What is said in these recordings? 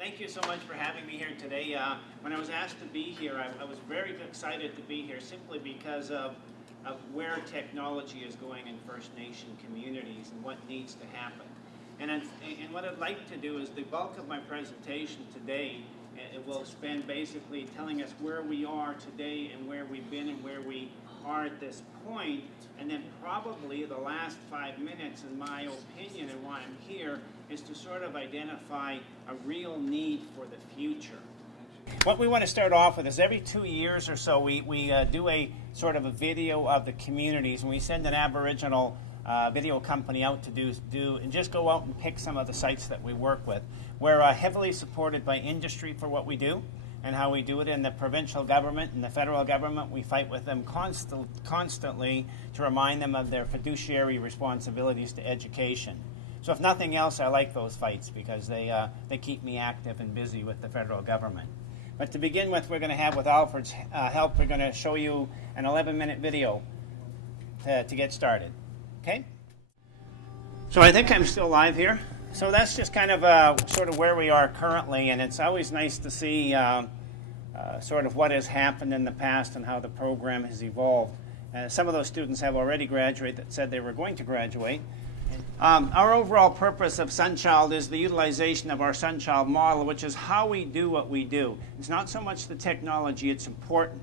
Thank you so much for having me here today. When I was asked to be here, I was very excited to be here simply because of where technology is going in First Nation communities and what needs to happen. And what I'd like to do is the bulk of my presentation today, it will spend basically telling us where we are today and where we've been and where we are at this point, and then probably the last 5 minutes, in my opinion and why I'm here, is to sort of identify a real need for the future. What we want to start off with is every 2 years or so we do a sort of a video of the communities, and we send an Aboriginal video company out to do and just go out and pick some of the sites that we work with. We're heavily supported by industry for what we do and how we do it in the provincial government and the federal government. We fight with them constantly to remind them of their fiduciary responsibilities to education. So if nothing else, I like those fights because they keep me active and busy with the federal government. But to begin with, we're going to have, with Alfred's help, we're going to show you an 11-minute video to get started. Okay? So I think I'm still live here. So that's just kind of sort of where we are currently, and it's always nice to see sort of what has happened in the past and how the program has evolved. Some of those students have already graduated that said they were going to graduate. Our overall purpose of Sunchild is the utilization of our Sunchild model, which is how we do what we do. It's not so much the technology, it's important,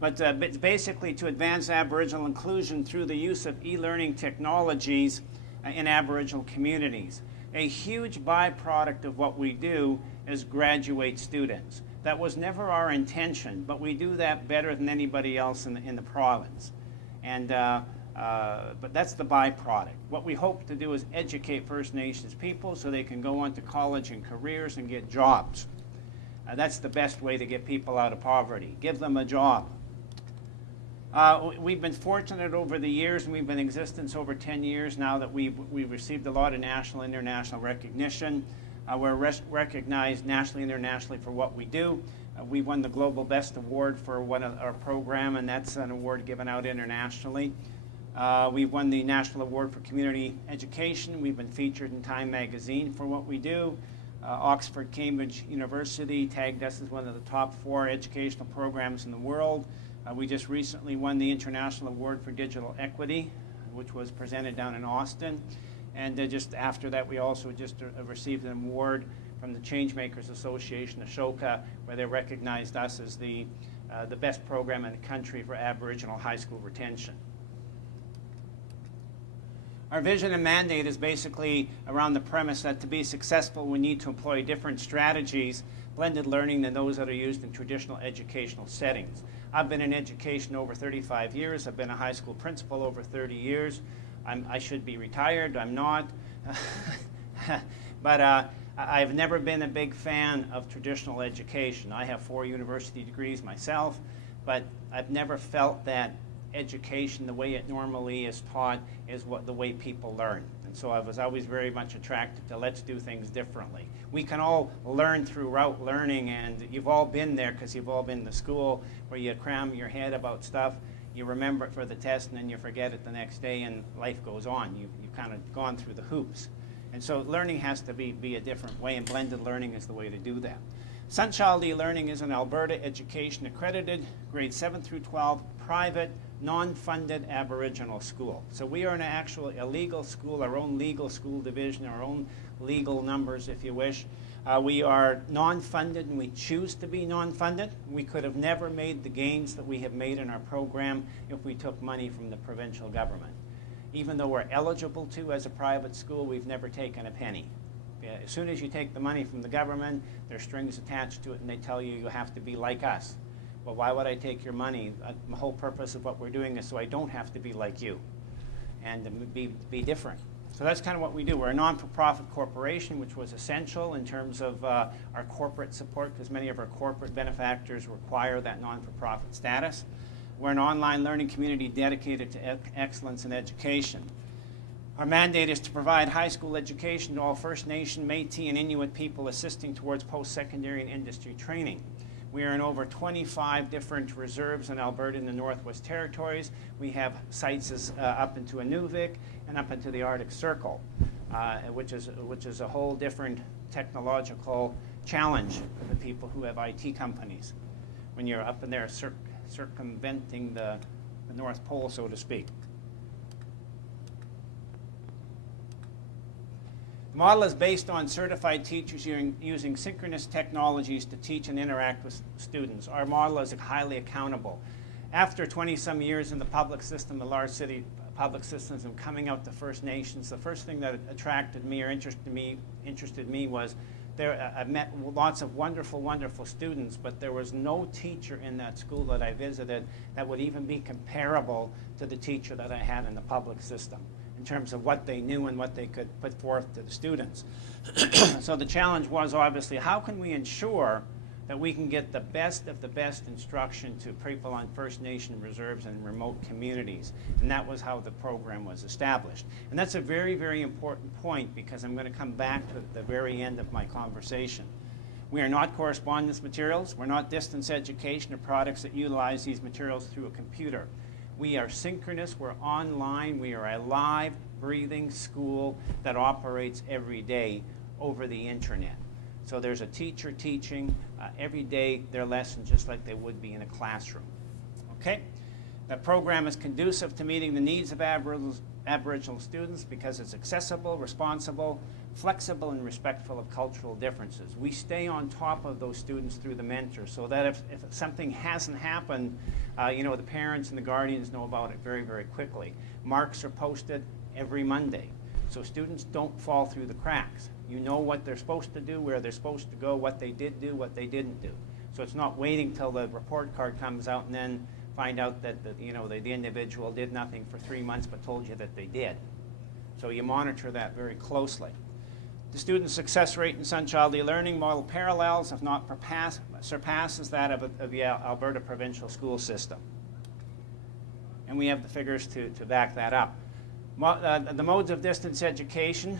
but it's basically to advance Aboriginal inclusion through the use of e-learning technologies in Aboriginal communities. A huge byproduct of what we do is graduate students. That was never our intention, but we do that better than anybody else in the province. And but that's the byproduct. What we hope to do is educate First Nations people so they can go on to college and careers and get jobs. That's the best way to get people out of poverty. Give them a job. We've been fortunate over the years, and we've been in existence over 10 years now, that we've received a lot of national and international recognition. We're recognized nationally and internationally for what we do. We won the Global Best Award for one of our program, and that's an award given out internationally. We've won the National Award for Community Education. We've been featured in Time magazine for what we do. Oxford, Cambridge University tagged us as one of the top 4 educational programs in the world. We just recently won the International Award for Digital Equity, which was presented down in Austin. And just after that, we also just received an award from the Changemakers Association, Ashoka, where they recognized us as the best program in the country for Aboriginal high school retention. Our vision and mandate is basically around the premise that to be successful, we need to employ different strategies, blended learning, than those that are used in traditional educational settings. I've been in education over 35 years. I've been a high school principal over 30 years. I should be retired. I'm not. But I've never been a big fan of traditional education. I have 4 university degrees myself, but I've never felt that education, the way it normally is taught, is the way people learn. And so I was always very much attracted to let's do things differently. We can all learn through rote learning, and you've all been there because you've all been to school where you cram your head about stuff, you remember it for the test, and then you forget it the next day, and life goes on. You've kind of gone through the hoops. And so learning has to be a different way, and blended learning is the way to do that. Sunchild e-learning is an Alberta education accredited, grades 7 through 12, private, non-funded Aboriginal school. So we are a legal school, our own legal school division, our own legal numbers, if you wish. We are non-funded, and we choose to be non-funded. We could have never made the gains that we have made in our program if we took money from the provincial government. Even though we're eligible to as a private school, we've never taken a penny. As soon as you take the money from the government, there's strings attached to it, and they tell you you have to be like us. Well, why would I take your money? The whole purpose of what we're doing is so I don't have to be like you and be different. So that's kind of what we do. We're a non-for-profit corporation, which was essential in terms of our corporate support, because many of our corporate benefactors require that non-for-profit status. We're an online learning community dedicated to excellence in education. Our mandate is to provide high school education to all First Nation, Métis, and Inuit people, assisting towards post-secondary and industry training. We are in over 25 different reserves in Alberta and the Northwest Territories. We have sites up into Inuvik and up into the Arctic Circle, which is a whole different technological challenge for the people who have IT companies when you're up in there circumventing the North Pole, so to speak. The model is based on certified teachers using synchronous technologies to teach and interact with students. Our model is highly accountable. After 20-some years in the public system, the large city public systems, and coming out to First Nations, the first thing that attracted me or interested me was I met lots of wonderful, wonderful students, but there was no teacher in that school that I visited that would even be comparable to the teacher that I had in the public system in terms of what they knew and what they could put forth to the students. So the challenge was obviously, how can we ensure that we can get the best of the best instruction to people on First Nation reserves and remote communities? And that was how the program was established. And that's a very, very important point, because I'm going to come back to the very end of my conversation. We are not correspondence materials. We're not distance education or products that utilize these materials through a computer. We are synchronous, we're online, we are a live, breathing school that operates every day over the internet. So there's a teacher teaching every day their lesson just like they would be in a classroom. Okay? The program is conducive to meeting the needs of Aboriginal students because it's accessible, responsible, flexible, and respectful of cultural differences. We stay on top of those students through the mentors so that if something hasn't happened, the parents and the guardians know about it very, very quickly. Marks are posted every Monday, so students don't fall through the cracks. You know what they're supposed to do, where they're supposed to go, what they did do, what they didn't do. So it's not waiting till the report card comes out and then find out that the individual did nothing for 3 months but told you that they did. So you monitor that very closely. The student success rate in Sunchild e-learning model parallels, if not surpasses that of the Alberta provincial school system. And we have the figures to back that up. The modes of distance education,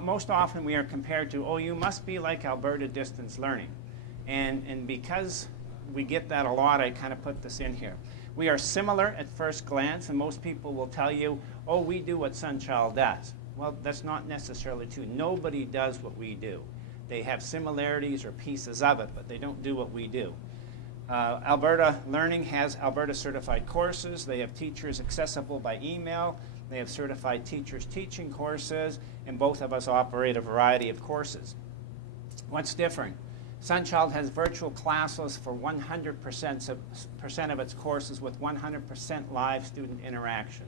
most often we are compared to, you must be like Alberta distance learning. And because we get that a lot, I kind of put this in here. We are similar at first glance, and most people will tell you, we do what Sunchild does. Well, that's not necessarily true. Nobody does what we do. They have similarities or pieces of it, but they don't do what we do. Alberta Learning has Alberta certified courses. They have teachers accessible by email. They have certified teachers teaching courses, and both of us operate a variety of courses. What's different? Sunchild has virtual classes for 100% of its courses with 100% live student interaction.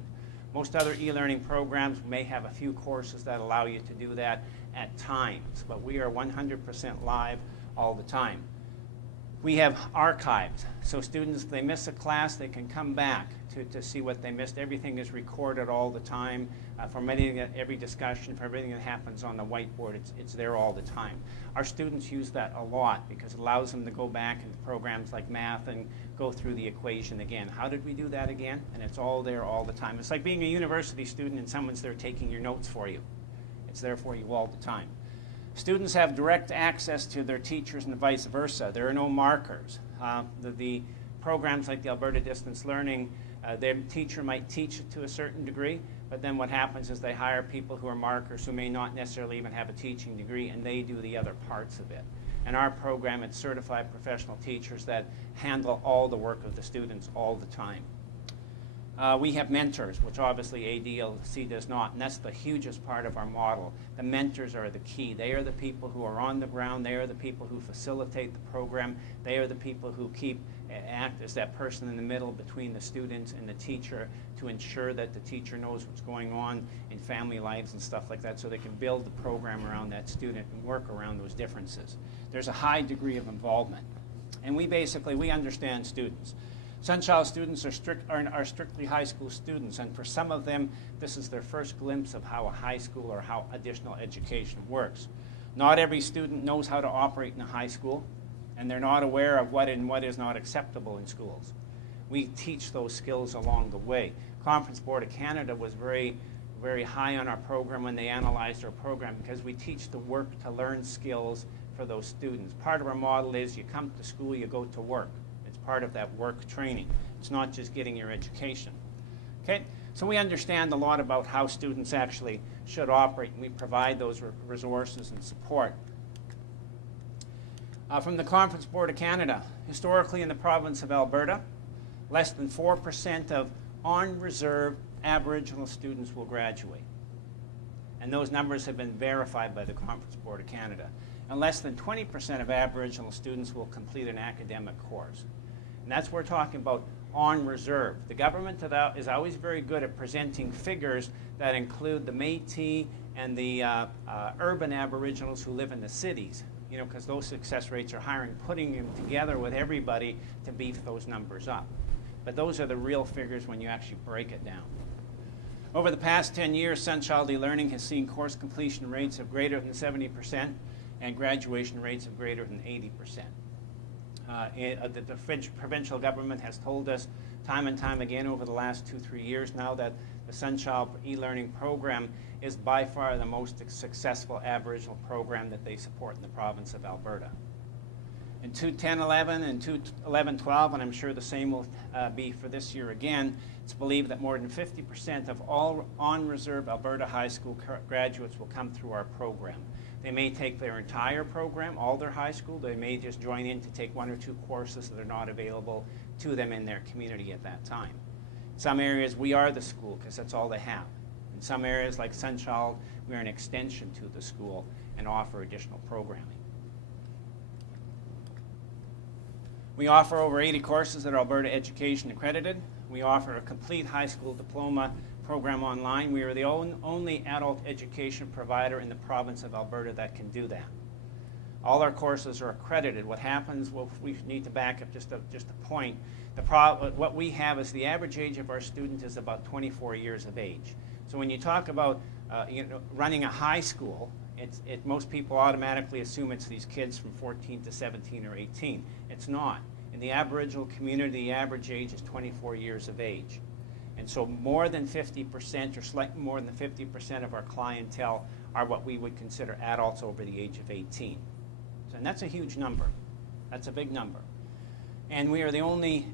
Most other e-learning programs may have a few courses that allow you to do that at times, but we are 100% live all the time. We have archives, so students, if they miss a class, they can come back to see what they missed. Everything is recorded all the time. From every discussion, for everything that happens on the whiteboard, it's there all the time. Our students use that a lot because it allows them to go back into programs like math and go through the equation again. How did we do that again? And it's all there all the time. It's like being a university student and someone's there taking your notes for you. It's there for you all the time. Students have direct access to their teachers and vice versa. There are no markers. The programs like the Alberta Distance Learning, their teacher might teach it to a certain degree, but then what happens is they hire people who are markers who may not necessarily even have a teaching degree, and they do the other parts of it. In our program, it's certified professional teachers that handle all the work of the students all the time. We have mentors, which obviously ADLC does not, and that's the hugest part of our model. The mentors are the key. They are the people who are on the ground. They are the people who facilitate the program. They are the people who act as that person in the middle between the students and the teacher to ensure that the teacher knows what's going on in family lives and stuff like that, so they can build the program around that student and work around those differences. There's a high degree of involvement. And we understand students. Sunchild students are strictly high school students, and for some of them, this is their first glimpse of how a high school or how additional education works. Not every student knows how to operate in a high school, and they're not aware of what is not acceptable in schools. We teach those skills along the way. Conference Board of Canada was very, very high on our program when they analyzed our program because we teach the work to learn skills for those students. Part of our model is you come to school, you go to work. Part of that work training. It's not just getting your education. Okay, so we understand a lot about how students actually should operate, and we provide those resources and support. From the Conference Board of Canada, historically in the province of Alberta, less than 4% of on-reserve Aboriginal students will graduate. And those numbers have been verified by the Conference Board of Canada. And less than 20% of Aboriginal students will complete an academic course. And that's what we're talking about on reserve. The government is always very good at presenting figures that include the Métis and the urban Aboriginals who live in the cities, you know, because those success rates are higher, and putting them together with everybody to beef those numbers up. But those are the real figures when you actually break it down. Over the past 10 years, Sunchild e-learning has seen course completion rates of greater than 70% and graduation rates of greater than 80%. The provincial government has told us time and time again over the last 2-3 years now that the Sunchild e-learning program is by far the most successful Aboriginal program that they support in the province of Alberta. In 2010-11 and 2011-12, and I'm sure the same will be for this year again, it's believed that more than 50% of all on-reserve Alberta high school graduates will come through our program. They may take their entire program, all their high school. They may just join in to take 1 or 2 courses that are not available to them in their community at that time. In some areas, we are the school because that's all they have. In some areas, like Sunchild, we're an extension to the school and offer additional programming. We offer over 80 courses that are Alberta Education accredited. We offer a complete high school diploma program online. We are the only adult education provider in the province of Alberta that can do that. All our courses are accredited. What happens, well, we need to back up just a point. What we have is the average age of our student is about 24 years of age. So when you talk about running a high school, most people automatically assume it's these kids from 14 to 17 or 18. It's not. In the Aboriginal community, the average age is 24 years of age. And so more than 50% or slightly more than 50% of our clientele are what we would consider adults over the age of 18. And that's a huge number. That's a big number. And we are the only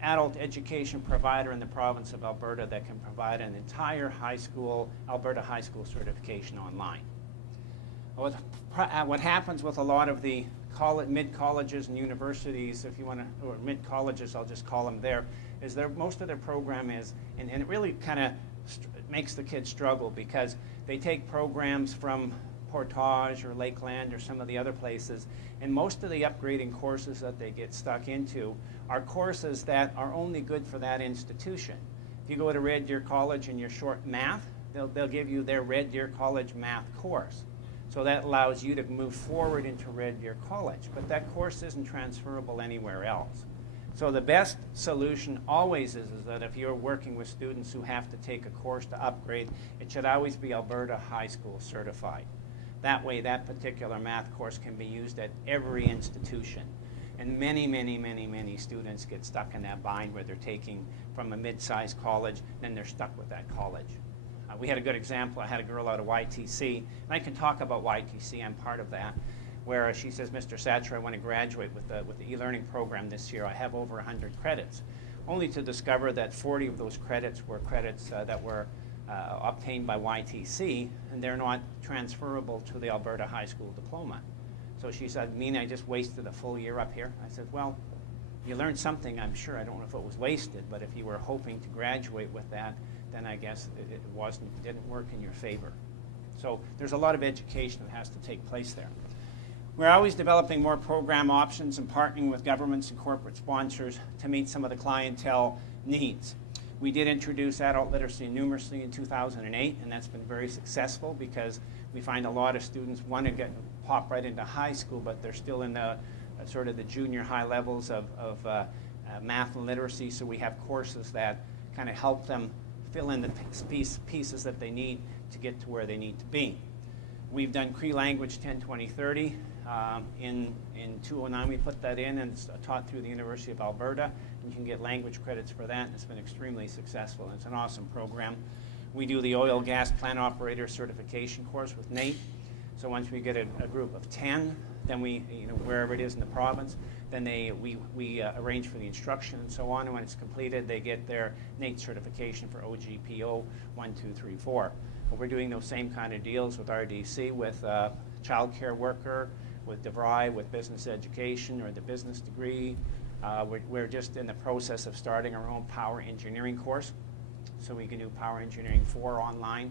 adult education provider in the province of Alberta that can provide an entire high school, Alberta high school certification online. What happens with a lot of the mid-colleges and universities, if you want to, or mid-colleges, I'll just call them there, is most of their program is, and it really kind of makes the kids struggle because they take programs from Portage or Lakeland or some of the other places, and most of the upgrading courses that they get stuck into are courses that are only good for that institution. If you go to Red Deer College and you're short math, they'll give you their Red Deer College math course. So that allows you to move forward into Red Deer College, but that course isn't transferable anywhere else. So the best solution always is that if you're working with students who have to take a course to upgrade, it should always be Alberta High School certified. That way, that particular math course can be used at every institution. And many students get stuck in that bind where they're taking from a mid-sized college, then they're stuck with that college. We had a good example. I had a girl out of YTC, and I can talk about YTC, I'm part of that, where she says, Mr. Satcher, I want to graduate with the e-learning program this year. I have over 100 credits, only to discover that 40 of those credits were credits that were obtained by YTC, and they're not transferable to the Alberta High School diploma. So she said, I just wasted a full year up here. I said, well, you learned something, I'm sure. I don't know if it was wasted, but if you were hoping to graduate with that, then I guess it didn't work in your favor. So there's a lot of education that has to take place there. We're always developing more program options and partnering with governments and corporate sponsors to meet some of the clientele needs. We did introduce adult literacy and numeracy in 2008, and that's been very successful because we find a lot of students want to pop right into high school, but they're still in the sort of the junior high levels of math and literacy, so we have courses that kind of help them fill in the pieces that they need to get to where they need to be. We've done Cree language 10, 20, 30. In 2009 we put that in, and it's taught through the University of Alberta. You can get language credits for that, and it's been extremely successful. It's an awesome program. We do the oil gas plant operator certification course with Nate. So once we get a group of 10, then we, wherever it is in the province, then we arrange for the instruction and so on, and when it's completed, they get their NATE certification for OGPO 1, 2, 3, 4. But we're doing those same kind of deals with RDC, with child care worker, with DeVry, with business education or the business degree. We're just in the process of starting our own power engineering course, so we can do Power Engineering 4 online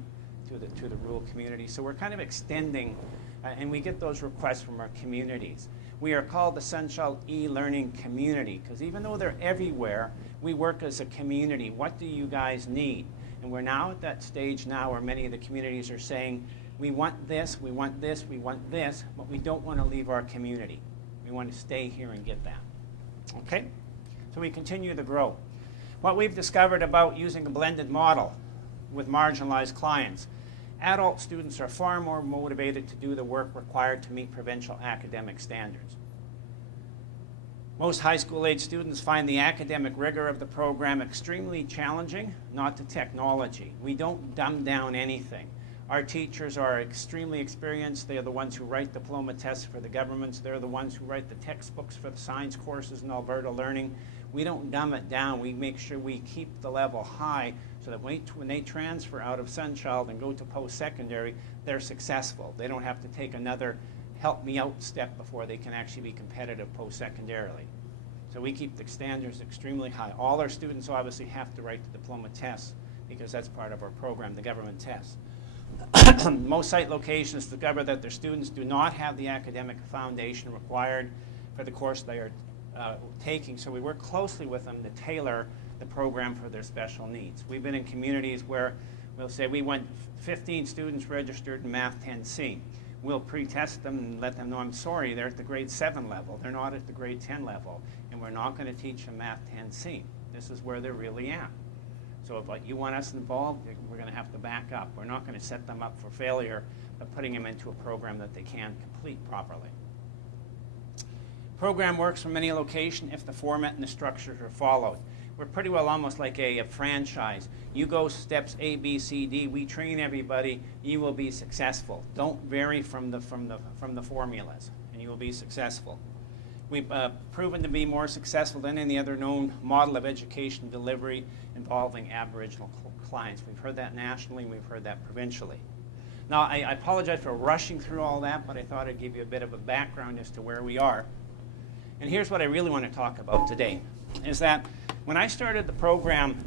to the rural community. So we're kind of extending, and we get those requests from our communities. We are called the Sunchild e-learning community, because even though they're everywhere, we work as a community. What do you guys need? And we're now at that stage now where many of the communities are saying, we want this, we want this, we want this, but we don't want to leave our community. We want to stay here and get that. Okay? So we continue to grow. What we've discovered about using a blended model with marginalized clients, adult students are far more motivated to do the work required to meet provincial academic standards. Most high school age students find the academic rigor of the program extremely challenging, not the technology. We don't dumb down anything. Our teachers are extremely experienced. They are the ones who write diploma tests for the governments. They're the ones who write the textbooks for the science courses in Alberta Learning. We don't dumb it down. We make sure we keep the level high so that when they transfer out of Sunchild and go to post-secondary, they're successful. They don't have to take another help me out step before they can actually be competitive post-secondarily. So we keep the standards extremely high. All our students obviously have to write the diploma tests because that's part of our program, the government tests. Most site locations discover that their students do not have the academic foundation required for the course they are taking, so we work closely with them to tailor the program for their special needs. We've been in communities where we'll say we want 15 students registered in Math 10C. We'll pre-test them and let them know, I'm sorry, they're at the grade 7 level. They're not at the grade 10 level, and we're not going to teach them Math 10C. This is where they're really at. So if you want us involved, we're going to have to back up. We're not going to set them up for failure by putting them into a program that they can't complete properly. Program works from any location if the format and the structures are followed. We're pretty well almost like a franchise. You go steps A, B, C, D. We train everybody. You will be successful. Don't vary from the formulas, and you will be successful. We've proven to be more successful than any other known model of education delivery involving Aboriginal clients. We've heard that nationally, and we've heard that provincially. Now, I apologize for rushing through all that, but I thought I'd give you a bit of a background as to where we are. And here's what I really want to talk about today, is that when I started the program,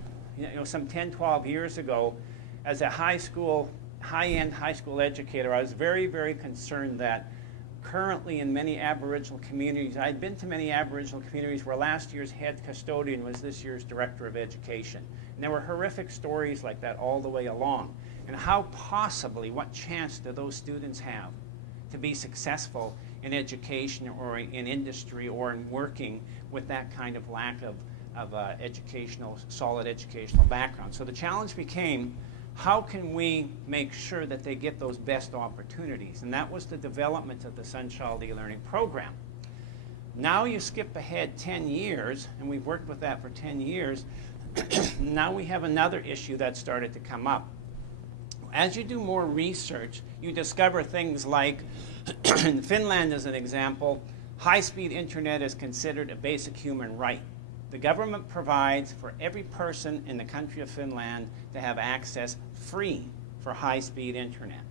some 10, 12 years ago, as a high-end high school educator, I was very, very concerned that currently in many Aboriginal communities, I'd been to many Aboriginal communities where last year's head custodian was this year's director of education. And there were horrific stories like that all the way along. And how possibly, what chance do those students have to be successful in education or in industry or in working with that kind of lack of solid educational background? So the challenge became, how can we make sure that they get those best opportunities? And that was the development of the Sunchild e-learning program. Now you skip ahead 10 years, and we've worked with that for 10 years. Now we have another issue that started to come up. As you do more research, you discover things like, in Finland as an example, high-speed internet is considered a basic human right. The government provides for every person in the country of Finland to have access free for high-speed internet.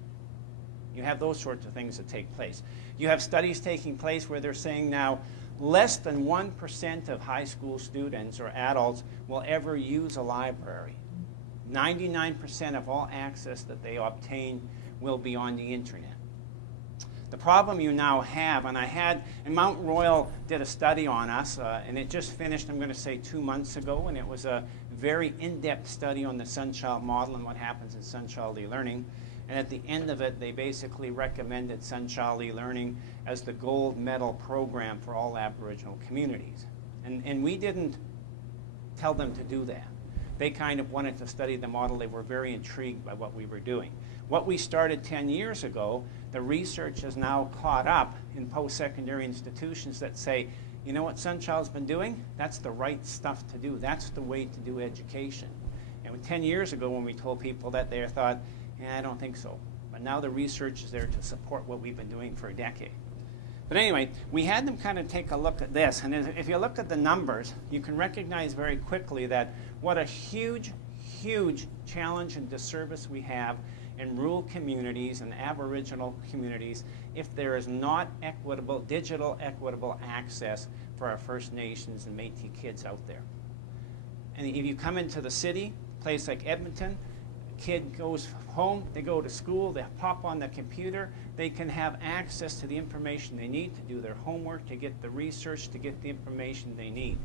You have those sorts of things that take place. You have studies taking place where they're saying now less than 1% of high school students or adults will ever use a library. 99% of all access that they obtain will be on the internet. The problem you now have, and Mount Royal did a study on us, and it just finished, I'm going to say 2 months ago, and it was a very in-depth study on the Sunchild model and what happens in Sunchild e-learning. And at the end of it, they basically recommended Sunchild e-learning as the gold medal program for all Aboriginal communities. And we didn't tell them to do that. They kind of wanted to study the model. They were very intrigued by what we were doing. What we started 10 years ago, the research has now caught up in post-secondary institutions that say, you know what Sunchild's been doing? That's the right stuff to do. That's the way to do education. And 10 years ago when we told people that, they thought, yeah, I don't think so. But now the research is there to support what we've been doing for a decade. But anyway, we had them kind of take a look at this. And if you look at the numbers, you can recognize very quickly that what a huge, huge challenge and disservice we have in rural communities and Aboriginal communities if there is not equitable, digital equitable access for our First Nations and Métis kids out there. And if you come into the city, a place like Edmonton, a kid goes home, they go to school, they pop on the computer, they can have access to the information they need to do their homework, to get the research, to get the information they need.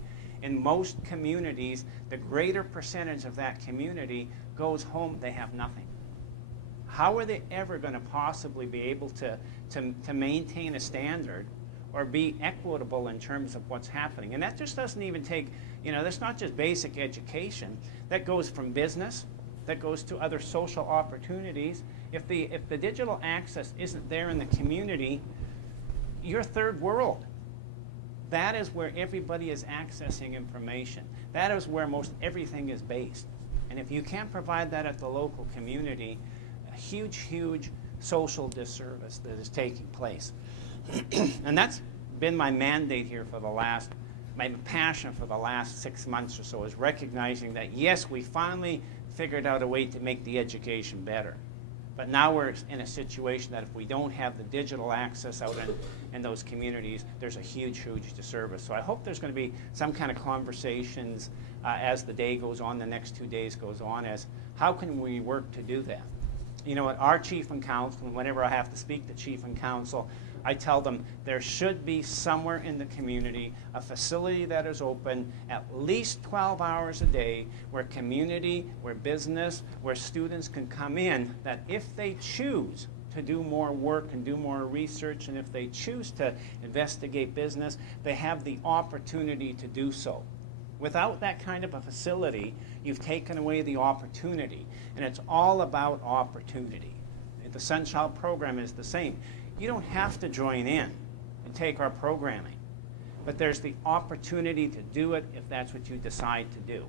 In most communities, the greater percentage of that community goes home, they have nothing. How are they ever going to possibly be able to maintain a standard or be equitable in terms of what's happening? And that just doesn't even take, that's not just basic education. That goes from business, that goes to other social opportunities. If the digital access isn't there in the community, you're third world. That is where everybody is accessing information. That is where most everything is based. And if you can't provide that at the local community, a huge, huge social disservice that is taking place. And that's been my mandate here for my passion for the last 6 months or so, is recognizing that, yes, we finally figured out a way to make the education better. But now we're in a situation that if we don't have the digital access out in those communities, there's a huge, huge disservice. So I hope there's going to be some kind of conversations as the day goes on, the next 2 days goes on, as how can we work to do that? Our chief and council, whenever I have to speak to chief and council, I tell them there should be somewhere in the community a facility that is open at least 12 hours a day, where community, where business, where students can come in, that if they choose to do more work and do more research, and if they choose to investigate business, they have the opportunity to do so. Without that kind of a facility, you've taken away the opportunity, and it's all about opportunity. The Sunchild program is the same. You don't have to join in and take our programming, but there's the opportunity to do it if that's what you decide to do.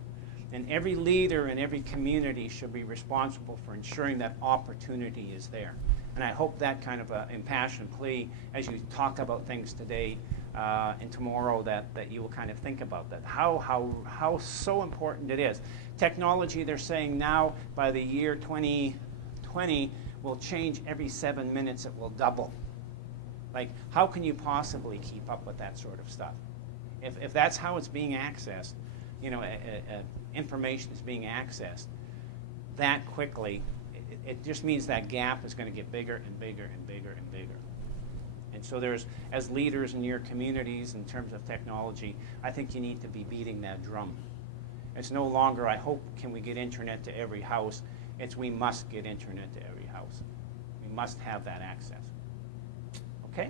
And every leader in every community should be responsible for ensuring that opportunity is there. And I hope that kind of an impassioned plea, as you talk about things today and tomorrow, that you will kind of think about that, how so important it is. Technology, they're saying now, by the year 2020, will change every 7 minutes, it will double. Like, how can you possibly keep up with that sort of stuff? If that's how it's being accessed, information is being accessed that quickly, it just means that gap is going to get bigger and bigger and bigger and bigger. And so as leaders in your communities in terms of technology, I think you need to be beating that drum. It's no longer, I hope, can we get internet to every house? It's we must get internet to every house. We must have that access. Okay?